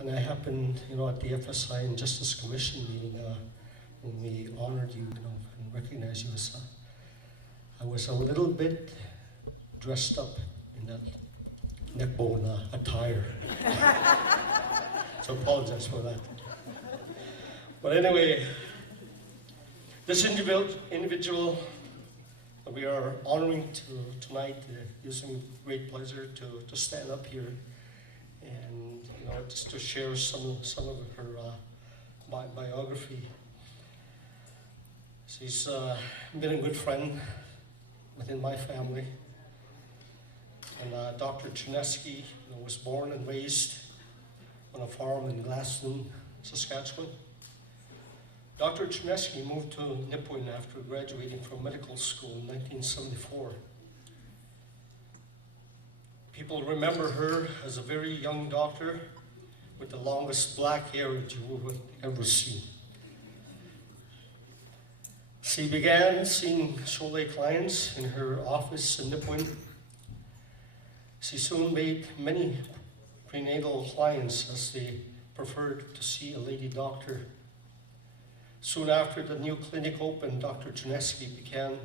And I happened, at the FSI and Justice Commission meeting, when we honored you, and recognized you as I was a little bit dressed up in that neckbone attire. So apologize for that. But anyway, this individual that we are honoring tonight gives me great pleasure to stand up here and just to share some of her biography. She's been a good friend within my family. And Dr. Cheniski was born and raised on a farm in Glaston, Saskatchewan. Dr. Cheniski moved to Nipawin after graduating from medical school in 1974. People remember her as a very young doctor with the longest black hair that you would ever see. She began seeing Shoal clients in her office in Nipawin. She soon made many prenatal clients as they preferred to see a lady doctor. Soon after the new clinic opened, Dr. Cheniski began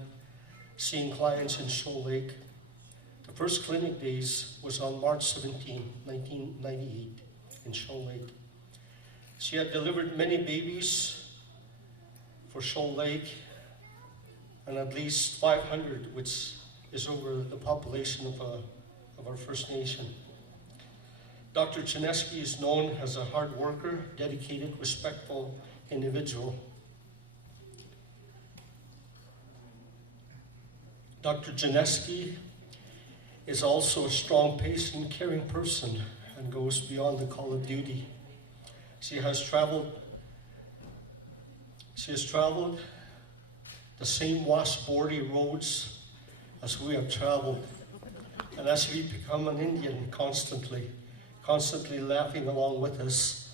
seeing clients in Shoal Lake. The first clinic days was on March 17, 1998 in Shoal Lake. She had delivered many babies for Shoal Lake, and at least 500, which is over the population of our First Nation. Dr. Cheniski is known as a hard worker, dedicated, respectful individual. Dr. Cheniski is also a strong, patient, caring person and goes beyond the call of duty. She has traveled the same washboardy roads as we have traveled. And as we become an Indian constantly laughing along with us.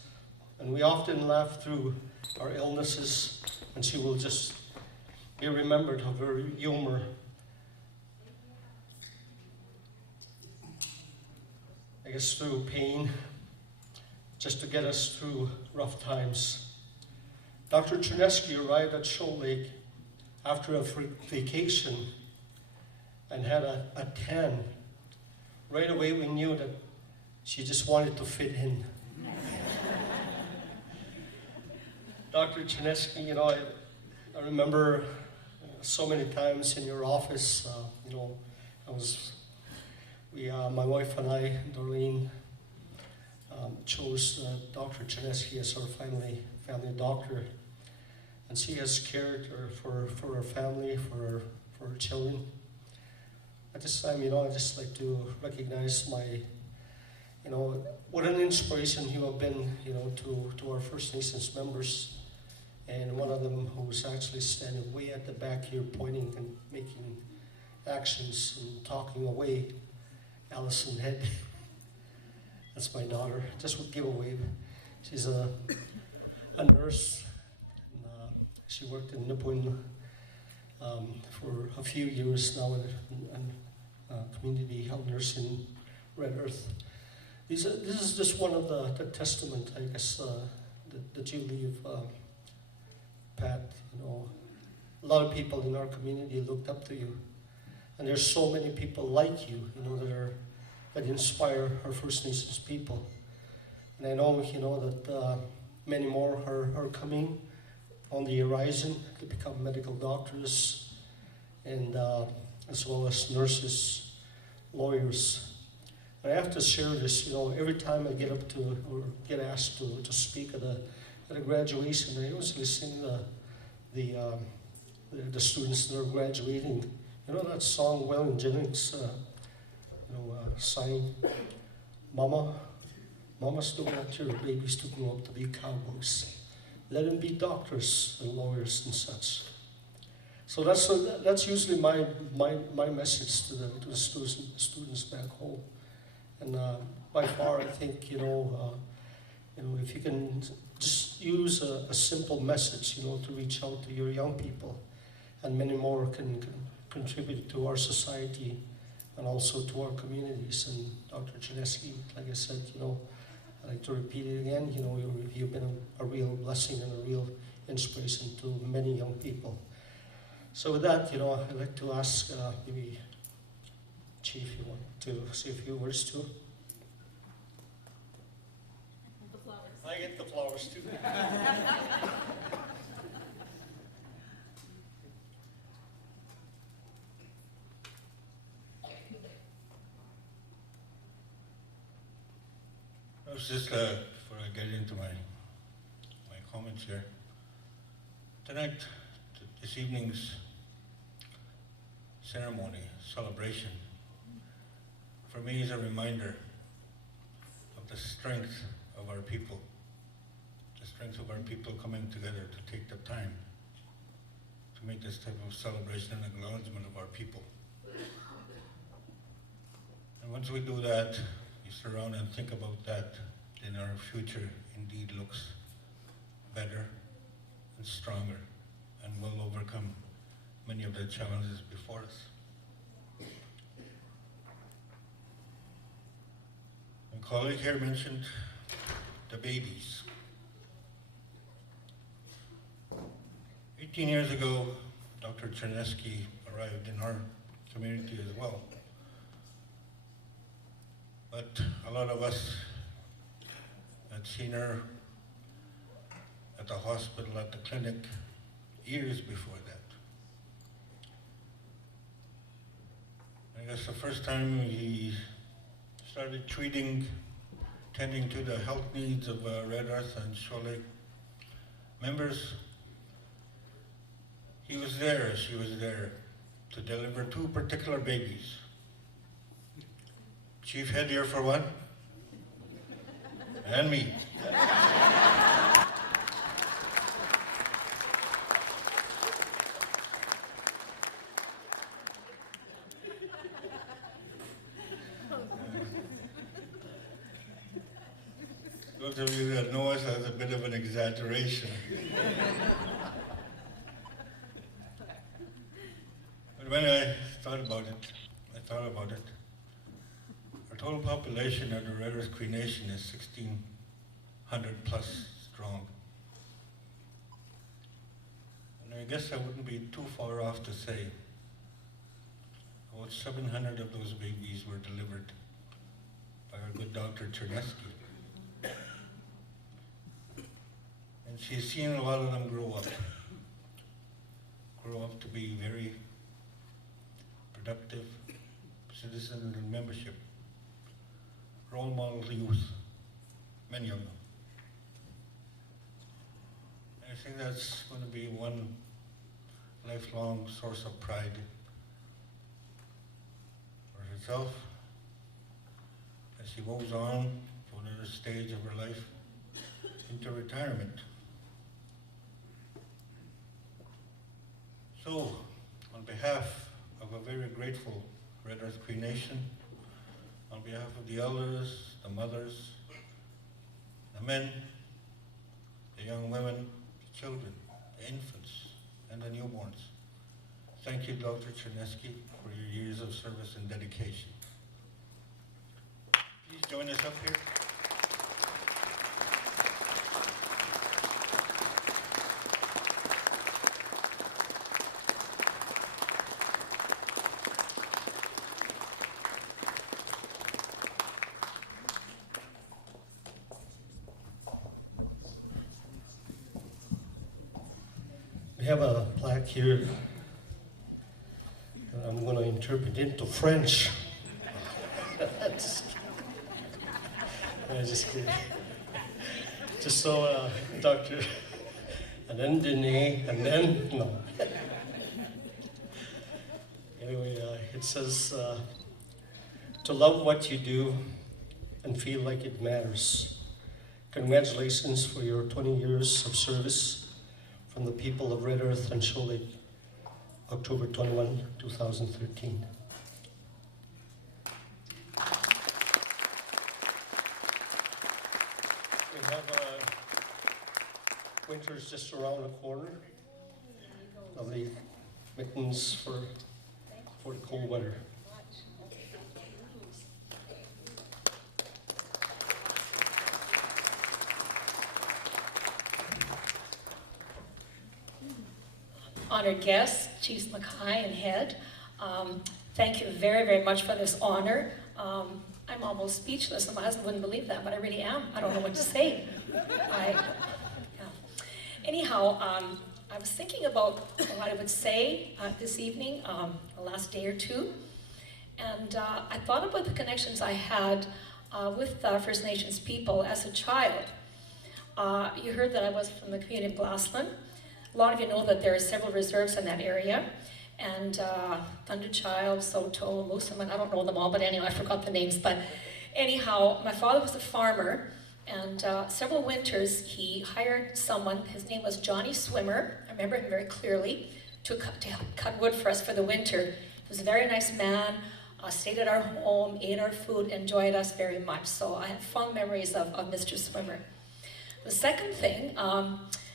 And we often laugh through our illnesses, and she will just be remembered of her humor. I guess through pain, just to get us through rough times. Dr. Cheniski arrived at Shoal Lake after a vacation and had a tan. Right away we knew that she just wanted to fit in. Dr. Cheniski, I remember so many times in your office, my wife and I, Doreen, chose Dr. Cheniski as our family doctor, and she has cared for her family, for her children. At this time, I'd just like to recognize what an inspiration you have been, to our First Nations members. And one of them who was actually standing way at the back here, pointing and making actions and talking away, Allison Head. That's my daughter. Just would give a wave. She's a nurse. And, she worked in Nipawin for a few years now in community health nurse in Red Earth. This is just one of the testament, I guess, that you leave, Pat. A lot of people in our community looked up to you, and there's so many people like you, that inspire our First Nations people. And I know, that many more are coming on the horizon to become medical doctors, and as well as nurses, lawyers. And I have to share this, every time I get up to or get asked to speak at a graduation, I usually sing the students that are graduating. That song Waylon Jennings sang, Mama's don't want your babies to grow up to be cowboys. Let them be doctors and lawyers and such. So that's usually my message to the students back home. And by far, I think, if you can just use a simple message, to reach out to your young people, and many more can contribute to our society and also to our communities. And Dr. Cheniski, like I said, I'd like to repeat it again. You know, you've been a real blessing and a real inspiration to many young people. So with that, you know, I'd like to ask maybe Chief, you want to say a few words too? The flowers. I get the flowers too. I was just, before I get into my comments here, tonight, this evening's ceremony, celebration, for me is a reminder of the strength of our people coming together to take the time to make this type of celebration and acknowledgement of our people. And once we do that, you sit around and think about that, then our future indeed looks better and stronger and will overcome many of the challenges before us. My colleague here mentioned the babies. 18 years ago, Dr. Cheniski arrived in our community as well. But a lot of us had seen her at the hospital, at the clinic, years before that. I guess the first time he started tending to the health needs of Red Earth and Shoal members, he was there, she was there, to deliver 2 particular babies. Chief Head here for one, and me. Those of you that know us, that's a bit of an exaggeration. But when I thought about it, our total population of the Red Earth Cree Nation is 1,600 plus strong. And I guess I wouldn't be too far off to say about 700 of those babies were delivered by our good Dr. Cheniski. And she's seen a lot of them grow up to be very productive citizens and membership, role model youth, many of them. And I think that's going to be one lifelong source of pride for herself as she moves on to another stage of her life into retirement. So, on behalf of a very grateful Red Earth Cree Nation, on behalf of the elders, the mothers, the men, the young women, the children, the infants, and the newborns, thank you, Dr. Cheniski, for your years of service and dedication. Please join us up here. We have a plaque here, and I'm going to interpret into French. Just kidding. Just so, Dr. And then Dene, and then, no. Anyway, it says, to love what you do and feel like it matters. Congratulations for your 20 years of service. From the people of Red Earth and Shoal, October 21, 2013. We have winter's just around the corner. Lovely mittens for the cold weather. honored guests, Chiefs Mackay and Head. Thank you very, very much for this honor. I'm almost speechless, and my husband wouldn't believe that, but I really am. I don't know what to say. Yeah. Anyhow, I was thinking about what I would say this evening, the last day or two, and I thought about the connections I had with First Nations people as a child. You heard that I was from the community of Glassland. A lot of you know that there are several reserves in that area, and Thunderchild, Soto, Moosomin, I don't know them all, but anyway, I forgot the names. But anyhow, my father was a farmer, and several winters he hired someone, his name was Johnny Swimmer, I remember him very clearly, to cut wood for us for the winter. He was a very nice man, stayed at our home, ate our food, enjoyed us very much. So I have fond memories of Mr. Swimmer. The second thing,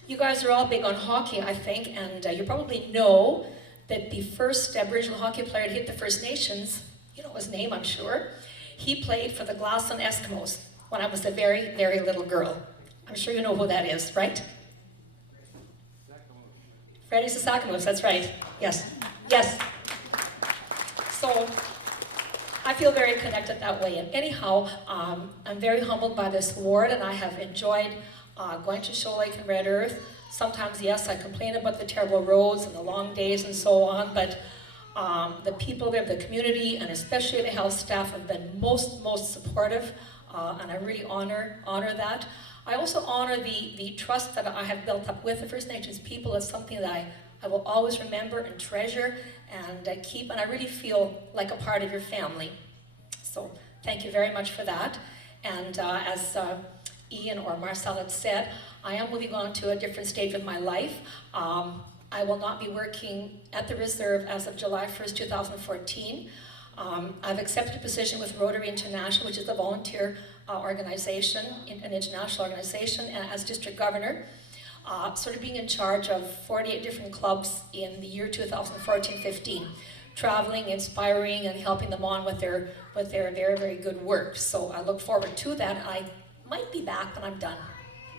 you guys are all big on hockey, I think, and you probably know that the first Aboriginal hockey player to hit the First Nations, you know his name, I'm sure, he played for the Glassland Eskimos when I was a very, very little girl. I'm sure you know who that is, right? Freddie Sasakamoose, that's right. Yes, yes. So I feel very connected that way. And anyhow, I'm very humbled by this award, and I have enjoyed going to Shoal Lake and Red Earth. Sometimes, yes, I complain about the terrible roads and the long days and so on, but the people there, the community, and especially the health staff have been most supportive, and I really honor that. I also honor the trust that I have built up with the First Nations people as something that I will always remember and treasure and keep, and I really feel like a part of your family. So thank you very much for that. And as Ian or Marcel had said, I am moving on to a different stage of my life. I will not be working at the Reserve as of July 1st, 2014. I've accepted a position with Rotary International, which is a volunteer organization, an international organization, as district governor, sort of being in charge of 48 different clubs in the year 2014-15, traveling, inspiring, and helping them on with their very, very good work. So I look forward to that. I might be back when I'm done.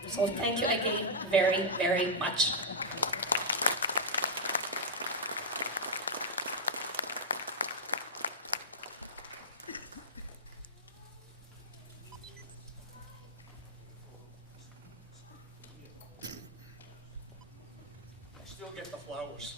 So thank you again very, very much. I still get the flowers.